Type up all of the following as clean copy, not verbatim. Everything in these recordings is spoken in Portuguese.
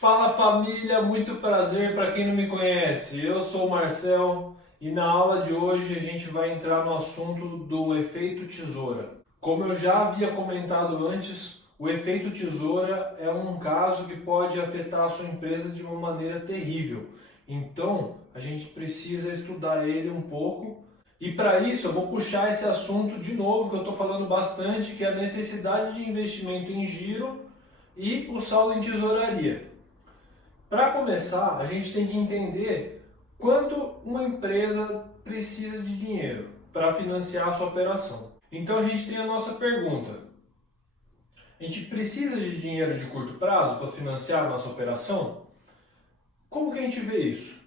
Fala família, muito prazer para quem não me conhece. Eu sou o Marcel e na aula de hoje a gente vai entrar no assunto do efeito tesoura. Como eu já havia comentado antes, o efeito tesoura é um caso que pode afetar a sua empresa de uma maneira terrível. Então, a gente precisa estudar ele um pouco. E para isso eu vou puxar esse assunto de novo, que eu estou falando bastante, que é a necessidade de investimento em giro e o saldo em tesouraria. Para começar, a gente tem que entender quanto uma empresa precisa de dinheiro para financiar a sua operação. Então a gente tem a nossa pergunta. A gente precisa de dinheiro de curto prazo para financiar a nossa operação? Como que a gente vê isso?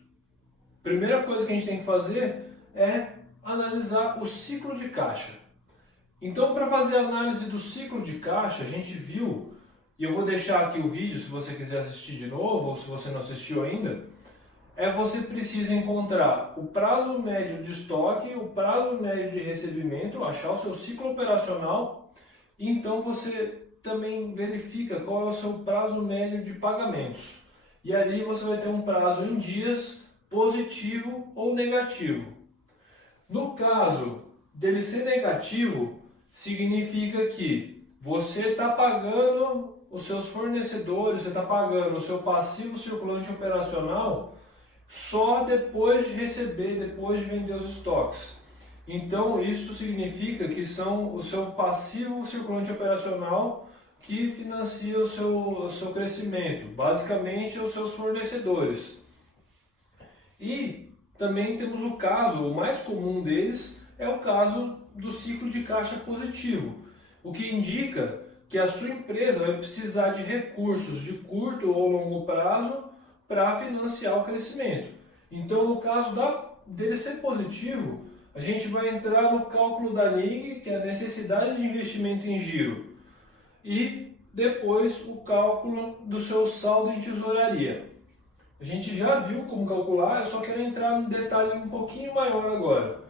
Primeira coisa que a gente tem que fazer é analisar o ciclo de caixa. Então, para fazer a análise do ciclo de caixa, a gente viu, e eu vou deixar aqui o vídeo se você quiser assistir de novo, ou se você não assistiu ainda, você precisa encontrar o prazo médio de estoque, o prazo médio de recebimento, achar o seu ciclo operacional, e então você também verifica qual é o seu prazo médio de pagamentos. E ali você vai ter um prazo em dias, positivo ou negativo. No caso dele ser negativo, significa que você está pagando os seus fornecedores, você está pagando o seu passivo circulante operacional só depois de receber, depois de vender os estoques. Então isso significa que são o seu passivo circulante operacional que financia o seu crescimento, basicamente os seus fornecedores. E também temos o caso, o mais comum deles é o caso do ciclo de caixa positivo, o que indica que a sua empresa vai precisar de recursos de curto ou longo prazo para financiar o crescimento. Então, no caso dele ser positivo, a gente vai entrar no cálculo da NIG, que é a necessidade de investimento em giro, e depois o cálculo do seu saldo em tesouraria. A gente já viu como calcular, eu só quero entrar num detalhe um pouquinho maior agora.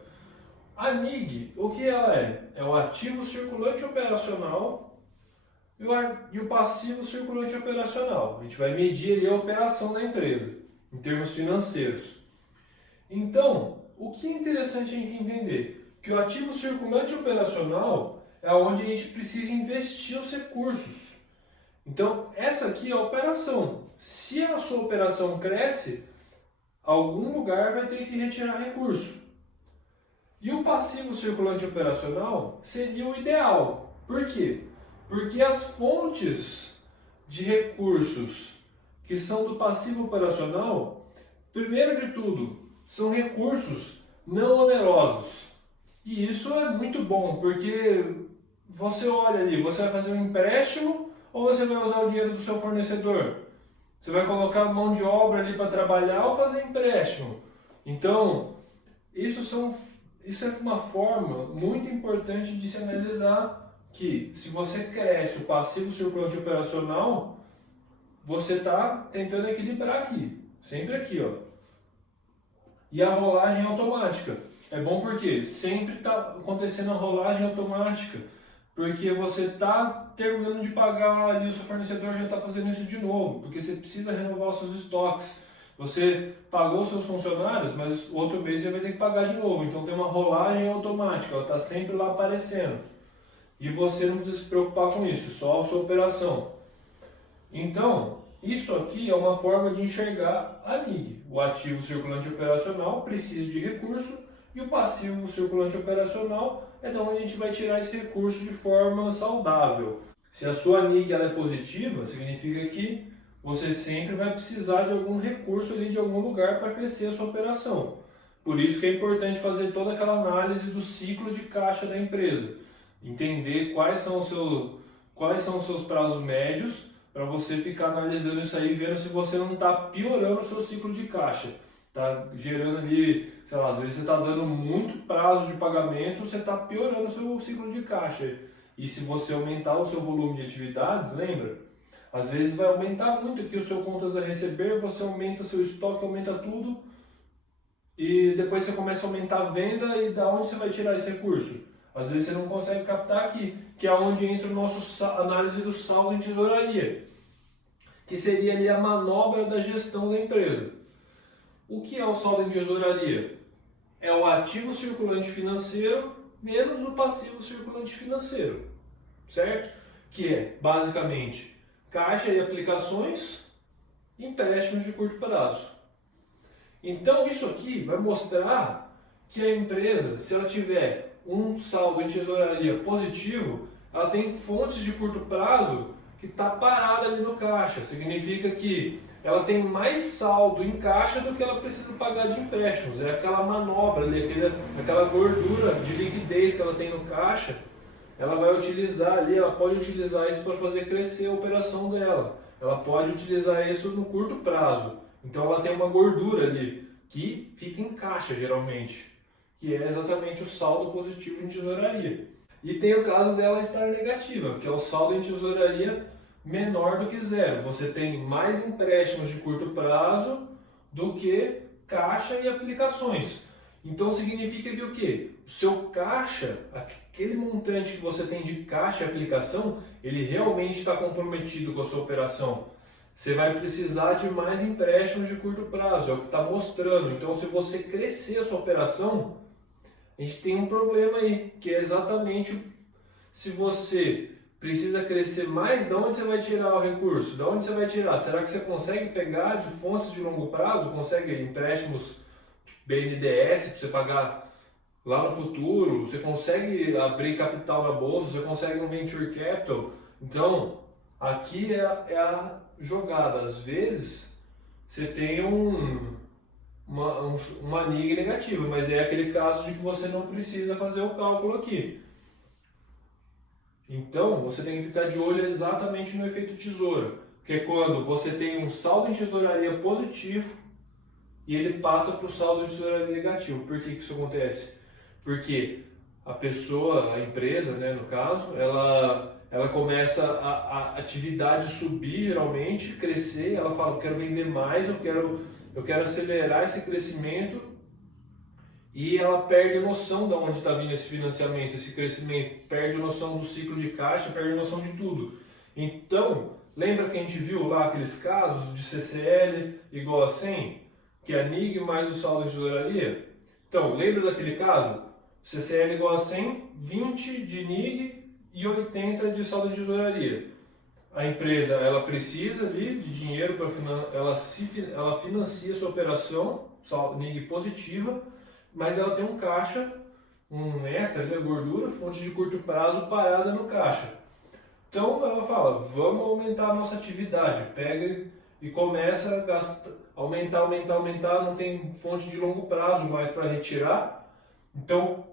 A NIG, o que ela é? É o ativo circulante operacional e o passivo circulante operacional. A gente vai medir ali a operação da empresa, em termos financeiros. Então, o que é interessante a gente entender? Que o ativo circulante operacional é onde a gente precisa investir os recursos. Então, essa aqui é a operação. Se a sua operação cresce, algum lugar vai ter que retirar recurso. E o passivo circulante operacional seria o ideal. Por quê? Porque as fontes de recursos que são do passivo operacional, primeiro de tudo, são recursos não onerosos. E isso é muito bom, porque você olha ali, você vai fazer um empréstimo ou você vai usar o dinheiro do seu fornecedor? Você vai colocar mão de obra ali para trabalhar ou fazer empréstimo? Então, isso é uma forma muito importante de se analisar que se você cresce o passivo circulante operacional, você está tentando equilibrar aqui, sempre aqui, ó. E a rolagem automática. É bom porque sempre está acontecendo a rolagem automática, porque você está terminando de pagar ali, o seu fornecedor já está fazendo isso de novo, porque você precisa renovar os seus estoques. Você pagou os seus funcionários, mas outro mês você vai ter que pagar de novo. Então tem uma rolagem automática, ela está sempre lá aparecendo. E você não precisa se preocupar com isso, só a sua operação. Então, isso aqui é uma forma de enxergar a NIG. O ativo circulante operacional precisa de recurso e o passivo circulante operacional é de onde a gente vai tirar esse recurso de forma saudável. Se a sua NIG ela é positiva, significa que você sempre vai precisar de algum recurso ali de algum lugar para crescer a sua operação. Por isso que é importante fazer toda aquela análise do ciclo de caixa da empresa. Entender quais são os seus prazos médios, para você ficar analisando isso aí, vendo se você não está piorando o seu ciclo de caixa. Está gerando ali, sei lá, às vezes você está dando muito prazo de pagamento, você está piorando o seu ciclo de caixa. E se você aumentar o seu volume de atividades, lembra? Às vezes vai aumentar muito aqui o seu contas a receber, você aumenta o seu estoque, aumenta tudo, e depois você começa a aumentar a venda, e da onde você vai tirar esse recurso? Às vezes você não consegue captar aqui, que é onde entra a nossa análise do saldo em tesouraria. que seria ali a manobra da gestão da empresa. O que é o saldo em tesouraria? É o ativo circulante financeiro menos o passivo circulante financeiro, certo? Que é, basicamente, caixa e aplicações, empréstimos de curto prazo. Então, isso aqui vai mostrar que a empresa, se ela tiver um saldo em tesouraria positivo, ela tem fontes de curto prazo que está parada ali no caixa. Significa que ela tem mais saldo em caixa do que ela precisa pagar de empréstimos. É aquela manobra ali, aquela gordura de liquidez que ela tem no caixa, ela vai utilizar ali, ela pode utilizar isso para fazer crescer a operação dela. Ela pode utilizar isso no curto prazo. Então ela tem uma gordura ali que fica em caixa geralmente, que é exatamente o saldo positivo em tesouraria. E tem o caso dela estar negativa, que é o saldo em tesouraria menor do que zero. Você tem mais empréstimos de curto prazo do que caixa e aplicações. Então significa que o quê? O seu caixa, aquele montante que você tem de caixa e aplicação, ele realmente está comprometido com a sua operação. Você vai precisar de mais empréstimos de curto prazo, é o que está mostrando. Então se você crescer a sua operação, a gente tem um problema aí, que é exatamente se você precisa crescer mais, de onde você vai tirar o recurso? De onde você vai tirar? Será que você consegue pegar de fontes de longo prazo? Consegue empréstimos BNDES para você pagar lá no futuro? Você consegue abrir capital na bolsa? Você consegue um venture capital? Então, aqui é a jogada. Às vezes, você tem uma NIG negativa, mas é aquele caso de que você não precisa fazer o cálculo aqui. Então, você tem que ficar de olho exatamente no efeito tesoura, que é quando você tem um saldo em tesouraria positivo e ele passa para o saldo em tesouraria negativo. Por que isso acontece? Porque a pessoa, a empresa, né, no caso, ela começa a atividade subir geralmente, crescer, ela fala, eu quero vender mais, eu quero acelerar esse crescimento, e ela perde a noção de onde está vindo esse financiamento, esse crescimento, perde a noção do ciclo de caixa, perde a noção de tudo. Então, lembra que a gente viu lá aqueles casos de CCL igual a 100, que é a NIG mais o saldo de tesouraria? Então, lembra daquele caso? CCL igual a 100, 20 de NIG e 80 de saldo de tesouraria. A empresa ela precisa ali de dinheiro para ela financia a sua operação, NIG positiva, mas ela tem um caixa, um extra, a gordura, fonte de curto prazo parada no caixa. Então ela fala, vamos aumentar a nossa atividade, pega e começa a gastar, aumentar, não tem fonte de longo prazo mais para retirar. Então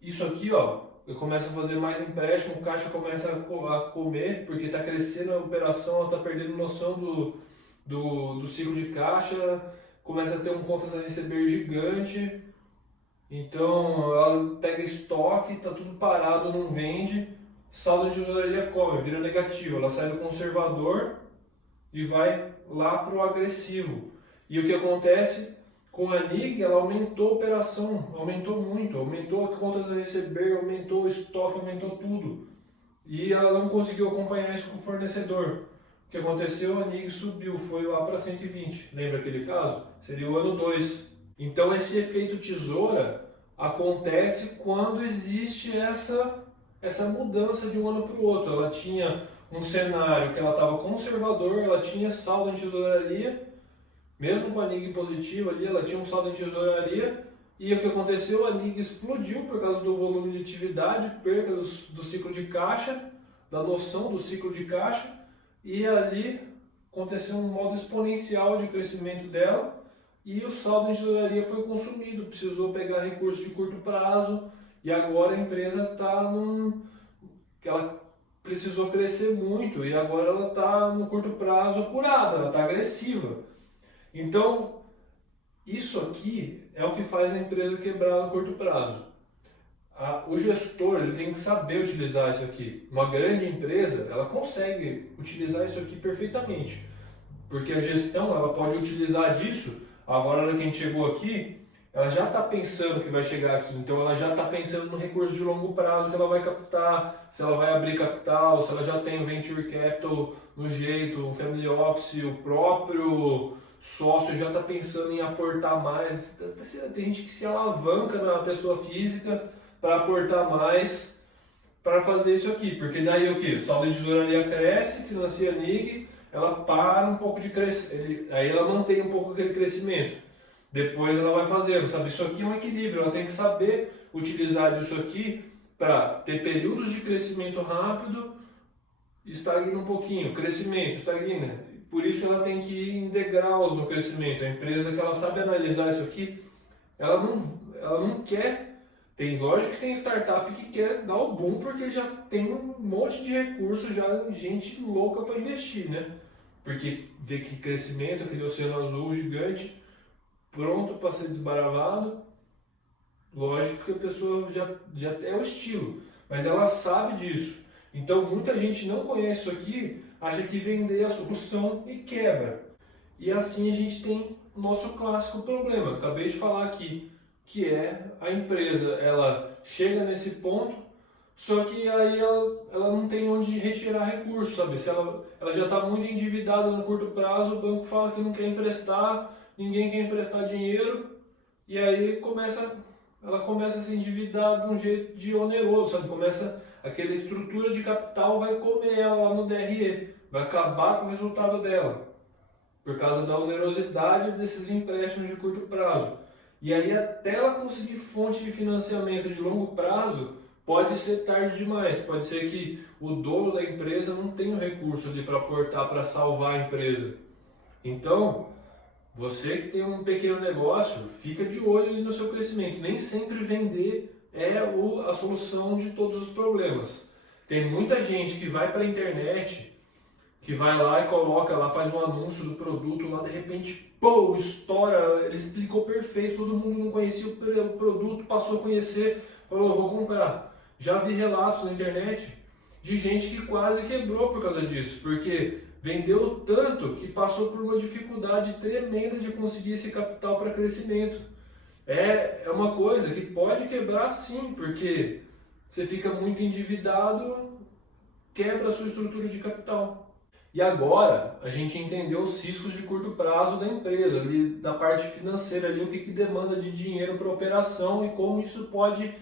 isso aqui, ó, começa a fazer mais empréstimo, o caixa começa a comer, porque está crescendo a operação, ela está perdendo noção do ciclo de caixa, começa a ter um contas a receber gigante. Então ela pega estoque, está tudo parado, não vende, saldo de tesouraria come, vira negativo, ela sai do conservador e vai lá para o agressivo. E o que acontece com a NIG, ela aumentou a operação, aumentou muito, aumentou as contas a receber, aumentou o estoque, aumentou tudo. E ela não conseguiu acompanhar isso com o fornecedor. O que aconteceu? A NIG subiu, foi lá para 120. Lembra aquele caso? Seria o ano 2. Então esse efeito tesoura acontece quando existe essa mudança de um ano para o outro. Ela tinha um cenário que ela estava conservador, ela tinha saldo em tesouraria, mesmo com a NIG positiva ali, ela tinha um saldo em tesouraria, e o que aconteceu? A NIG explodiu por causa do volume de atividade, perca do ciclo de caixa, da noção do ciclo de caixa, e ali aconteceu um modo exponencial de crescimento dela, e o saldo em tesouraria foi consumido, precisou pegar recursos de curto prazo, e agora a empresa está ela precisou crescer muito, e agora ela está no curto prazo apurada, ela está agressiva. Então, isso aqui é o que faz a empresa quebrar no curto prazo. O gestor ele tem que saber utilizar isso aqui. Uma grande empresa ela consegue utilizar isso aqui perfeitamente, porque a gestão ela pode utilizar disso. Agora, que a gente chegou aqui, ela já está pensando que vai chegar aqui, então ela já está pensando no recurso de longo prazo que ela vai captar, se ela vai abrir capital, se ela já tem o venture capital no jeito, o family office, o próprio sócio já está pensando em aportar mais. Tem gente que se alavanca na pessoa física para aportar mais para fazer isso aqui, porque daí o que? O saldo de tesouraria cresce, financia a NIG, ela para um pouco de crescer, aí ela mantém um pouco aquele crescimento. Depois ela vai fazendo, sabe? Isso aqui é um equilíbrio, ela tem que saber utilizar disso aqui para ter períodos de crescimento rápido, estagna um pouquinho, crescimento, estagna. Por isso ela tem que ir em degraus no crescimento. A empresa que ela sabe analisar isso aqui, ela não quer. Tem, lógico que tem startup que quer dar o boom porque já tem um monte de recursos, já gente louca para investir, né? Porque vê que crescimento, aquele oceano azul gigante, pronto para ser desbaravado, lógico que a pessoa já é o estilo, mas ela sabe disso. Então muita gente não conhece isso aqui, acha que vender a solução e quebra. E assim a gente tem o nosso clássico problema, acabei de falar aqui, que é a empresa, ela chega nesse ponto, só que aí ela não tem onde retirar recursos, sabe? Se ela já está muito endividada no curto prazo, o banco fala que não quer emprestar, ninguém quer emprestar dinheiro, e aí ela começa a se endividar de um jeito de oneroso, sabe? Aquela estrutura de capital vai comer ela lá no DRE, vai acabar com o resultado dela, por causa da onerosidade desses empréstimos de curto prazo. E aí até ela conseguir fonte de financiamento de longo prazo, pode ser tarde demais, pode ser que o dono da empresa não tenha o recurso ali para aportar, para salvar a empresa. Então, você que tem um pequeno negócio, fica de olho ali no seu crescimento. Nem sempre vender é a solução de todos os problemas. Tem muita gente que vai para a internet, que vai lá e coloca lá, faz um anúncio do produto, lá de repente, pô, estoura, ele explicou perfeito, todo mundo não conhecia o produto, passou a conhecer, falou, vou comprar. Já vi relatos na internet de gente que quase quebrou por causa disso, porque vendeu tanto que passou por uma dificuldade tremenda de conseguir esse capital para crescimento. É uma coisa que pode quebrar sim, porque você fica muito endividado, quebra a sua estrutura de capital. E agora a gente entendeu os riscos de curto prazo da empresa, ali, da parte financeira, ali, o que demanda de dinheiro para operação e como isso pode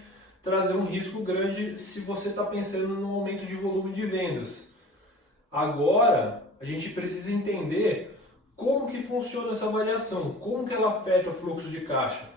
trazer um risco grande se você está pensando no aumento de volume de vendas. Agora a gente precisa entender como que funciona essa variação, como que ela afeta o fluxo de caixa.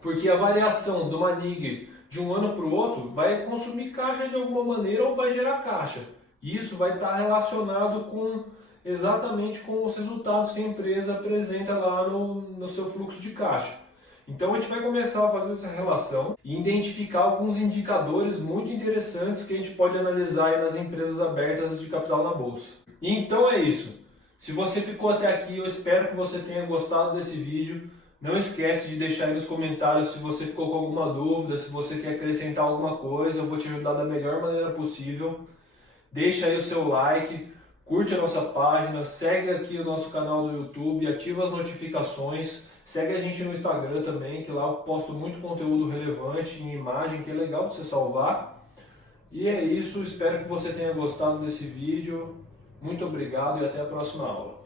Porque a variação de uma NIG de um ano para o outro vai consumir caixa de alguma maneira ou vai gerar caixa. E isso vai estar relacionado exatamente com os resultados que a empresa apresenta lá no seu fluxo de caixa. Então a gente vai começar a fazer essa relação e identificar alguns indicadores muito interessantes que a gente pode analisar aí nas empresas abertas de capital na bolsa. E então é isso. Se você ficou até aqui, eu espero que você tenha gostado desse vídeo. Não esquece de deixar aí nos comentários se você ficou com alguma dúvida, se você quer acrescentar alguma coisa, eu vou te ajudar da melhor maneira possível. Deixa aí o seu like, curte a nossa página, segue aqui o nosso canal do YouTube, ativa as notificações, segue a gente no Instagram também, que lá eu posto muito conteúdo relevante em imagem, que é legal para você salvar. E é isso, espero que você tenha gostado desse vídeo. Muito obrigado e até a próxima aula.